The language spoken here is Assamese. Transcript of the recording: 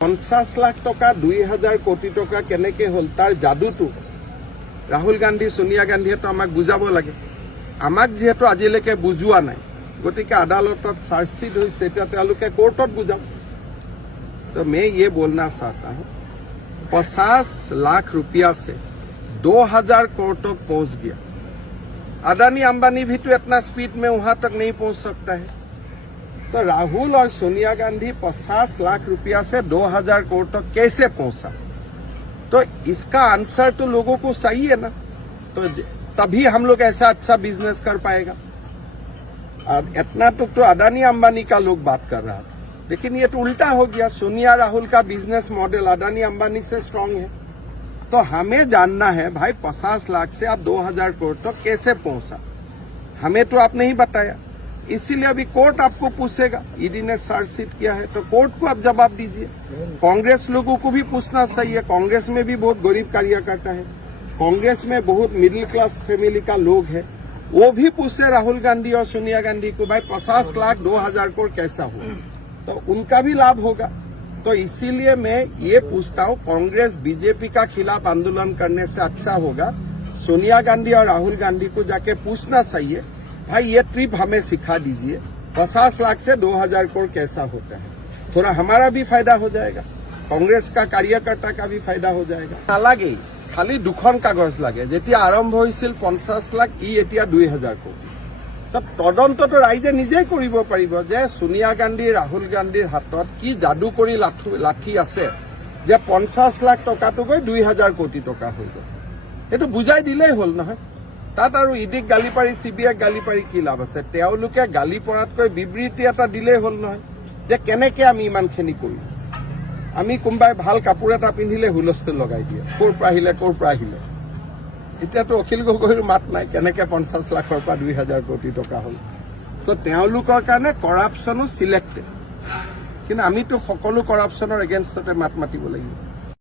50 লাখ টকা 2000 কোটি টকা কেনেকে হল তাৰ যাদুটো ৰাহুল গান্ধী সোনিয়া গান্ধীয়ে তো আমাক বুজাব লাগে আমাক যেহেতু আজিলৈকে বুজোৱা নাই গতিকে আদালতত চাৰ্জশিট হৈছে এতিয়া তেওঁলোকে কোৰ্টত বুজাব तो मैं ये बोलना चाहता हूं 50 लाख रुपया से 2000 करोड़ तक पहुंच गया अदानी अंबानी भी तो इतना स्पीड में वहां तक नहीं पहुंच सकता है तो राहुल और सोनिया गांधी 50 लाख रुपया से 2000 करोड़ तक कैसे पहुंचा तो इसका आंसर तो लोगों को सही है ना तो तभी हम लोग ऐसा अच्छा बिजनेस कर पाएगा इतना तो अदानी अंबानी का लोग बात कर रहा था लेकिन ये तो उल्टा हो गया सोनिया राहुल का बिजनेस मॉडल अदानी अंबानी से स्ट्रांग है तो हमें जानना है भाई 50 लाख से आप 2000 करोड़ तक कैसे पहुंचा हमें तो आप नहीं बताया इसीलिए अभी कोर्ट आपको पूछेगा ईडी ने चार्जशीट किया है तो कोर्ट को आप जवाब दीजिए कांग्रेस लोगों को भी पूछना सही है कांग्रेस में भी बहुत गरीब कार्यकर्ता है कांग्रेस में बहुत मिडिल क्लास फैमिली का लोग है वो भी पूछे राहुल गांधी और सोनिया गांधी को भाई 50 लाख 2000 करोड़ कैसा हुआ तो उनका भी लाभ होगा तो इसीलिए मैं ये पूछता हूँ कांग्रेस बीजेपी का खिलाफ आंदोलन करने से अच्छा होगा सोनिया गांधी और राहुल गांधी को जाके पूछना चाहिए भाई ये ट्रिप हमें सिखा दीजिए 50 लाख से 2000 करोड़ कैसा होता है थोड़ा हमारा भी फायदा हो जाएगा कांग्रेस का कार्यकर्ता का भी फायदा हो जाएगा नालागे खाली दुखन कागज लागे जेतिया आरम्भ होइसिल 50 लाख इ एतिया 2000 कोटी তদন্ত তো ৰাইজে নিজেই কৰিব পাৰিব যে সোনিয়া গান্ধী ৰাহুল গান্ধীৰ হাতত কি যাদু কৰি লাঠি আছে যে 50 লাখ টকাটো গৈ 2000 কোটি টকা হৈ গ'ল এইটো বুজাই দিলেই হ'ল নহয় তাত আৰু ইডিক গালি পাৰি সিবিআইক গালি পাৰি কি লাভ আছে তেওঁলোকে গালি পৰাতকৈ বিবৃতি এটা দিলেই হ'ল নহয় যে কেনেকে আমি ইমানখিনি কৰিম আমি কোনোবাই ভাল কাপোৰ এটা পিন্ধিলে হুলস্থুল লগাই দিয়ে ক'ৰ পৰা আহিলে এতিয়া তো অখিল গগৈৰ মাত নাই কেনেকে 50 লাখৰ পৰা 2000 কোটি টকা হল সো তেওঁলোকৰ কাৰণে কৰাপশনো সিলেক্টেড কিন্তু আমি তো সকলো কৰাপশনৰ এগেইনষ্টতে মাত মাতিব লাগিব